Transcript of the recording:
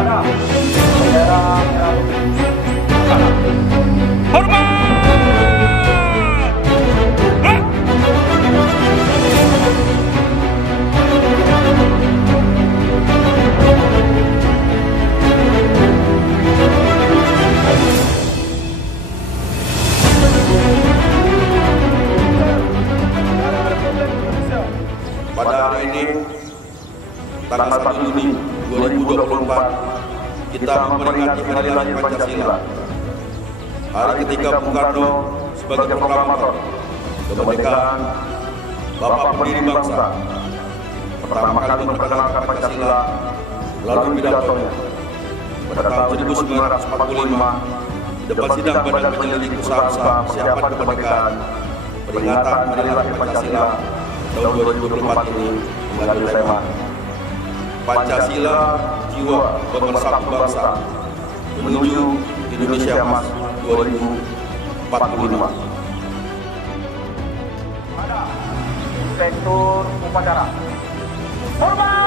Pada bendera merah putih. Hormat! Hah? Pada hari ini, tanggal 1 Juni 2024, kita memperingati Hari Lahir Pancasila. Hari ketika Bung Karno sebagai proklamator kemerdekaan, Bapak pendiri bangsa, pertama kali memperkenalkan Pancasila melalui pidatonya pada tahun 1945 depan sidang Badan Penyelidik Usaha-usaha Persiapan Kemerdekaan. Peringatan Hari Lahir Pancasila tahun 2024 ini mengambil tema Pancasila, jiwa pemersatu bangsa menuju Indonesia Emas 2045. Pada Inspektur Upacara. Hormat!